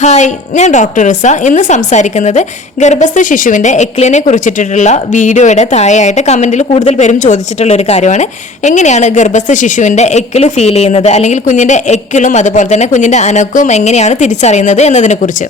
Hi, ഞാൻ doctor റിസ. ഇന്ന് സംസാരിക്കുന്നത് ഗർഭസ്ഥ ശിശുവിന്റെ എക്കിളിനെ കുറിച്ചിട്ടുള്ള വീഡിയോയുടെ താഴെയായിട്ട് കമന്റിൽ കൂടുതൽ പേരും ചോദിച്ചിട്ടുള്ള ഒരു കാര്യമാണ്, എങ്ങനെയാണ് ഗർഭസ്ഥ ശിശുവിന്റെ എക്കിള് ഫീൽ ചെയ്യുന്നത്, അല്ലെങ്കിൽ കുഞ്ഞിന്റെ എക്കിളും അതുപോലെ തന്നെ കുഞ്ഞിന്റെ അനക്കവും എങ്ങനെയാണ് തിരിച്ചറിയുന്നത് എന്നതിനെ കുറിച്ച്.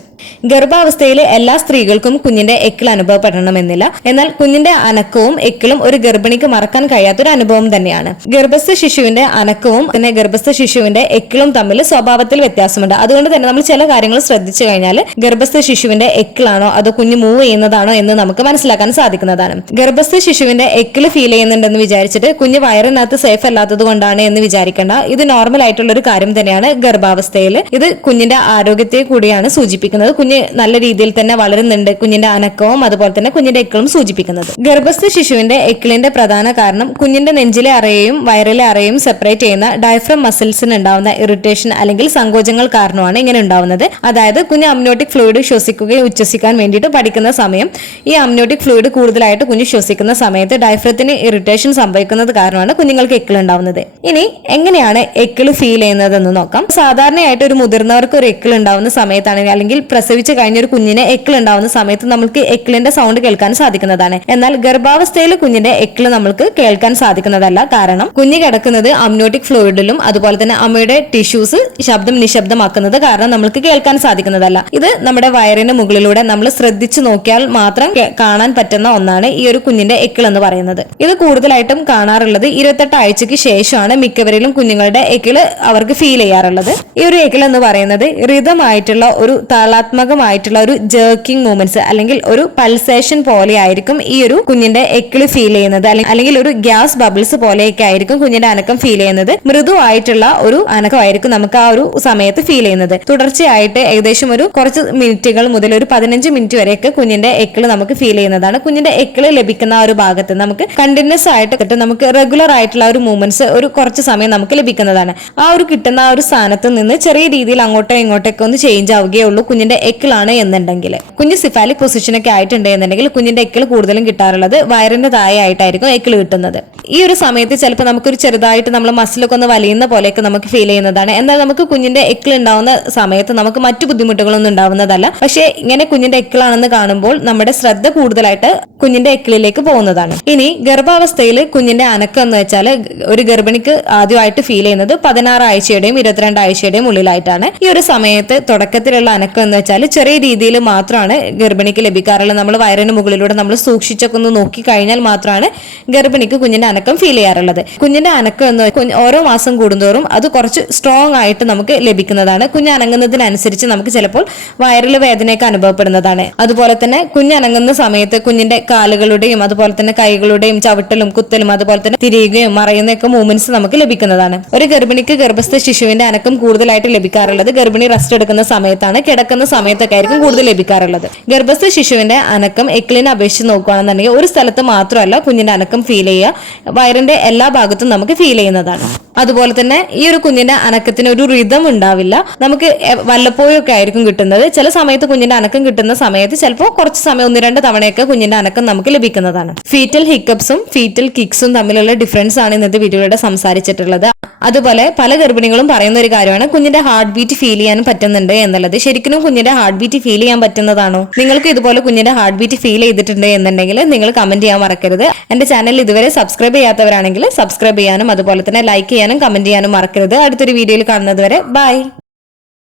ഗർഭാവസ്ഥയിലെ എല്ലാ സ്ത്രീകൾക്കും കുഞ്ഞിന്റെ എക്കിൾ അനുഭവപ്പെടണമെന്നില്ല. എന്നാൽ കുഞ്ഞിന്റെ അനക്കവും എക്കിളും ഒരു ഗർഭിണിക്ക് മറക്കാൻ കഴിയാത്തൊരു അനുഭവം തന്നെയാണ്. ഗർഭസ്ഥ ശിശുവിന്റെ അനക്കവും പിന്നെ ഗർഭസ്ഥ ശിശുവിന്റെ എക്കിളും തമ്മിൽ സ്വഭാവത്തിൽ വ്യത്യാസമുണ്ട്. അതുകൊണ്ട് തന്നെ നമ്മൾ ചില കാര്യങ്ങൾ ശ്രദ്ധിച്ചു കഴിഞ്ഞാൽ ഗർഭസ്ഥ ശിശുവിന്റെ എക്കിളാണോ അതോ കുഞ്ഞ് മൂവ് ചെയ്യുന്നതാണോ എന്ന് നമുക്ക് മനസ്സിലാക്കാൻ സാധിക്കുന്നതാണ്. ഗർഭസ്ഥ ശിശുവിന്റെ എക്കിള് ഫീൽ ചെയ്യുന്നുണ്ടെന്ന് വിചാരിച്ചിട്ട് കുഞ്ഞ് വയറിനകത്ത് സേഫ് അല്ലാത്തത് കൊണ്ടാണ് എന്ന് വിചാരിക്കേണ്ട. ഇത് നോർമൽ ആയിട്ടുള്ള ഒരു കാര്യം തന്നെയാണ്. ഗർഭാവസ്ഥയിൽ ഇത് കുഞ്ഞിന്റെ ആരോഗ്യത്തെ കൂടിയാണ് സൂചിപ്പിക്കുന്നത്. കുഞ്ഞ് നല്ല രീതിയിൽ തന്നെ വളരുന്നുണ്ട്, കുഞ്ഞിന്റെ അനക്കവും അതുപോലെ തന്നെ കുഞ്ഞിന്റെ എക്കിളും സൂചിപ്പിക്കുന്നത്. ഗർഭസ്ഥ ശിശുവിന്റെ എക്കിളിന്റെ പ്രധാന കാരണം കുഞ്ഞിന്റെ നെഞ്ചിലെ അറയെയും വയറിലെ അറയെയും സെപ്പറേറ്റ് ചെയ്യുന്ന ഡയഫ്രം മസിൽസിന് ഉണ്ടാവുന്ന ഇറിറ്റേഷൻ അല്ലെങ്കിൽ സങ്കോചങ്ങൾ കാരണമാണ് ഇങ്ങനെ ഉണ്ടാവുന്നത്. അതായത് കുഞ്ഞ് അമ്നിയോട്ടിക് ഫ്ലൂയിഡ് ശ്വസിക്കുകയും ഉച്ഛ്വസിക്കാൻ വേണ്ടിയിട്ട് പഠിക്കുന്ന സമയം ഈ അമ്നിയോട്ടിക് ഫ്ലൂയിഡ് കൂടുതലായിട്ട് കുഞ്ഞ് ശ്വസിക്കുന്ന സമയത്ത് ഡയഫ്രത്തിന് ഇറിറ്റേഷൻ സംഭവിക്കുന്നത് കാരണമാണ് കുഞ്ഞുങ്ങൾക്ക് എക്കിൾ ഉണ്ടാവുന്നത്. ഇനി എങ്ങനെയാണ് എക്കിൾ ഫീൽ ചെയ്യുന്നത് എന്ന് നോക്കാം. സാധാരണയായിട്ട് ഒരു മുതിർന്നവർക്ക് ഒരു എക്കിൾ ഉണ്ടാവുന്ന സമയത്താണെങ്കിൽ അല്ലെങ്കിൽ പ്രസവിച്ച് കഴിഞ്ഞ ഒരു കുഞ്ഞിന് എക്കിൾ ഉണ്ടാവുന്ന സമയത്ത് നമുക്ക് എക്കിളിന്റെ സൗണ്ട് കേൾക്കാൻ സാധിക്കുന്നതാണ്. എന്നാൽ ഗർഭാവസ്ഥയിൽ കുഞ്ഞിന്റെ എക്കിൾ നമുക്ക് കേൾക്കാൻ സാധിക്കുന്നതല്ല. കാരണം കുഞ്ഞ് കിടക്കുന്നത് അമ്നിയോട്ടിക് ഫ്ലൂയിഡിലും അതുപോലെ തന്നെ അമ്മയുടെ ടിഷ്യൂസ് ശബ്ദം നിശബ്ദമാക്കുന്നത് കാരണം നമുക്ക് കേൾക്കാൻ സാധിക്കുന്നതല്ല. ഇത് നമ്മുടെ വയറിന് മുകളിലൂടെ നമ്മൾ ശ്രദ്ധിച്ചു നോക്കിയാൽ മാത്രം കാണാൻ പറ്റുന്ന ഒന്നാണ് ഈ ഒരു കുഞ്ഞിന്റെ എക്കിൾ എന്ന് പറയുന്നത്. ഇത് കൂടുതലായിട്ടും കാണാറുള്ളത് 28 ആഴ്ചയ്ക്ക് ശേഷമാണ് മിക്കവരിലും കുഞ്ഞുങ്ങളുടെ എക്കിള് അവർക്ക് ഫീൽ ചെയ്യാറുള്ളത്. ഈ ഒരു എക്കിൾ എന്ന് പറയുന്നത് റിതമായിട്ടുള്ള ഒരു താളാത്മകമായിട്ടുള്ള ഒരു ജേർക്കിംഗ് മൂവ്മെന്റ്സ് അല്ലെങ്കിൽ ഒരു പൾസേഷൻ പോലെ ആയിരിക്കും ഈ ഒരു കുഞ്ഞിന്റെ എക്കിള് ഫീൽ ചെയ്യുന്നത്. അല്ലെങ്കിൽ ഒരു ഗ്യാസ് ബബിൾസ് പോലെയൊക്കെ ആയിരിക്കും കുഞ്ഞിന്റെ അനക്കം ഫീൽ ചെയ്യുന്നത്. മൃദുവായിട്ടുള്ള ഒരു അനക്കമായിരിക്കും നമുക്ക് ആ ഒരു സമയത്ത് ഫീൽ ചെയ്യുന്നത്. തുടർച്ചയായിട്ട് ഏകദേശം ഒരു കുറച്ച് മിനിറ്റുകൾ മുതൽ ഒരു 15 മിനിറ്റ് വരെയൊക്കെ കുഞ്ഞിന്റെ എക്കിള് നമുക്ക് ഫീൽ ചെയ്യുന്നതാണ്. കുഞ്ഞിന്റെ എക്കിള് ലഭിക്കുന്ന ആ ഒരു ഭാഗത്ത് നമുക്ക് കണ്ടിന്യൂസ് ആയിട്ട് നമുക്ക് റെഗുലർ ആയിട്ടുള്ള ഒരു മൂവ്മെന്റ്സ് ഒരു കുറച്ച് സമയം നമുക്ക് ലഭിക്കുന്നതാണ്. ആ ഒരു കിട്ടുന്ന ആ ഒരു സ്ഥാനത്ത് നിന്ന് ചെറിയ രീതിയിൽ അങ്ങോട്ടോ ഇങ്ങോട്ടൊക്കെ ഒന്ന് ചേഞ്ച് ആവുകയുള്ളൂ കുഞ്ഞിന്റെ എക്കിളാണ് എന്നുണ്ടെങ്കിൽ. കുഞ്ഞ് സിഫാലിക് പൊസിഷനൊക്കെ ആയിട്ടുണ്ട് എന്നുണ്ടെങ്കിൽ കുഞ്ഞിന്റെ എക്കിള് കൂടുതലും കിട്ടാറുള്ളത് വയറിന്റെ താഴെയായിട്ടായിരിക്കും എക്കിള് കിട്ടുന്നത്. ഈ ഒരു സമയത്ത് ചിലപ്പോൾ നമുക്കൊരു ചെറുതായിട്ട് നമ്മൾ മസിലൊക്കെ ഒന്ന് വലിയുന്ന പോലെയൊക്കെ നമുക്ക് ഫീൽ ചെയ്യുന്നതാണ്. എന്നാൽ നമുക്ക് കുഞ്ഞിന്റെ എക്കിൾ ഉണ്ടാവുന്ന സമയത്ത് നമുക്ക് മറ്റു ബുദ്ധിമുട്ടുകളൊന്നും ഉണ്ടാവുന്നതല്ല. പക്ഷേ ഇങ്ങനെ കുഞ്ഞിന്റെ എക്കിളാണെന്ന് കാണുമ്പോൾ നമ്മുടെ ശ്രദ്ധ കൂടുതലായിട്ട് കുഞ്ഞിന്റെ എക്കിളിലേക്ക് പോകുന്നതാണ്. ഇനി ഗർഭാവസ്ഥയിൽ കുഞ്ഞിന്റെ അനക്കം എന്ന് വെച്ചാൽ ഒരു ഗർഭിണിക്ക് ആദ്യമായിട്ട് ഫീൽ ചെയ്യുന്നത് 16 ആഴ്ചയുടെയും 22 ആഴ്ചയുടെയും ഉള്ളിലായിട്ടാണ്. ഈ ഒരു സമയത്ത് തുടക്കത്തിലുള്ള അനക്കം എന്ന് വെച്ചാൽ ചെറിയ രീതിയിൽ മാത്രമാണ് ഗർഭിണിക്ക് ലഭിക്കാറുള്ളത്. നമ്മൾ വയറിന് മുകളിലൂടെ നമ്മൾ സൂക്ഷിച്ചൊക്കെ ഒന്ന് നോക്കി കഴിഞ്ഞാൽ മാത്രമാണ് ഗർഭിണിക്ക് കുഞ്ഞിന്റെ അനക്കം ഫീൽ ചെയ്യാറുള്ളത്. കുഞ്ഞിന്റെ അനക്കം എന്ന് ഓരോ മാസം കൂടുന്തോറും അത് കുറച്ച് സ്ട്രോങ് ആയിട്ട് നമുക്ക് ലഭിക്കുന്നതാണ്. കുഞ്ഞ് അനങ്ങുന്നതിനനുസരിച്ച് നമുക്ക് ചിലപ്പോൾ വയറിൽ വേദനയൊക്കെ അനുഭവപ്പെടുന്നതാണ്. അതുപോലെ തന്നെ കുഞ്ഞനങ്ങുന്ന സമയത്ത് കുഞ്ഞിന്റെ കാലുകളുടെയും അതുപോലെ തന്നെ കൈകളുടെയും ചവിട്ടലും കുത്തലും അതുപോലെ തന്നെ തിരിയുകയും മറയുന്നൊക്കെ മൂവ്മെന്റ്സ് നമുക്ക് ലഭിക്കുന്നതാണ്. ഒരു ഗർഭിണിക്ക് ഗർഭസ്ഥ ശിശുവിന്റെ അനക്കം കൂടുതലായിട്ട് ലഭിക്കാറുള്ളത് ഗർഭിണി റെസ്റ്റ് എടുക്കുന്ന സമയത്താണ്. കിടക്കുന്ന സമയത്തൊക്കെ ആയിരിക്കും കൂടുതൽ ലഭിക്കാറുള്ളത്. ഗർഭസ്ഥ ശിശുവിന്റെ അനക്കം എക്കിളിനെ അപേക്ഷിച്ച് നോക്കുകയാണെന്നുണ്ടെങ്കിൽ ഒരു സ്ഥലത്ത് മാത്രമല്ല കുഞ്ഞിന്റെ അനക്കം ഫീൽ ചെയ്യുക, വയറിന്റെ എല്ലാ ഭാഗത്തും നമുക്ക് ഫീൽ ചെയ്യുന്നതാണ്. അതുപോലെ തന്നെ ഈ ഒരു കുഞ്ഞിന്റെ അനക്കത്തിന് ഒരു റിതം ഉണ്ടാവില്ല. നമുക്ക് വല്ലപ്പോഴും ഒക്കെ ആയിരിക്കും കിട്ടുന്നത്. ചില സമയത്ത് കുഞ്ഞിന്റെ അനക്കം കിട്ടുന്ന സമയത്ത് ചിലപ്പോൾ കുറച്ച് സമയം 1-2 തവണയൊക്കെ കുഞ്ഞിന്റെ അനക്കം നമുക്ക് ലഭിക്കുന്നതാണ്. ഫീറ്റൽ ഹിക്കപ്സും ഫീറ്റൽ കിക്സും തമ്മിലുള്ള ഡിഫറൻസ് ആണ് ഇന്നത്തെ വീഡിയോയിലൂടെ സംസാരിച്ചിട്ടുള്ളത്. അതുപോലെ പല ഗർഭിണികളും പറയുന്ന ഒരു കാര്യമാണ് കുഞ്ഞിന്റെ ഹാർട്ട് ബീറ്റ് ഫീൽ ചെയ്യാൻ പറ്റുന്നുണ്ട് എന്നുള്ളത്. ശരിക്കും കുഞ്ഞിന്റെ ഹാർട്ട് ബീറ്റ് ഫീൽ ചെയ്യാൻ പറ്റുന്നതാണോ? നിങ്ങൾക്ക് ഇതുപോലെ കുഞ്ഞിന്റെ ഹാർട്ട് ബീറ്റ് ഫീൽ ചെയ്തിട്ടുണ്ട് എന്നുണ്ടെങ്കിൽ നിങ്ങൾ കമന്റ് ചെയ്യാൻ മറക്കരുത്. എന്റെ ചാനൽ ഇതുവരെ സബ്സ്ക്രൈബ് ചെയ്യാത്തവരാണെങ്കിൽ സബ്സ്ക്രൈബ് ചെയ്യാനും അതുപോലെ തന്നെ ലൈക്ക് ചെയ്യാനും കമന്റ് ചെയ്യാനും മറക്കരുത്. അടുത്തൊരു വീഡിയോയിൽ കാണുന്നത് വരെ ബൈ.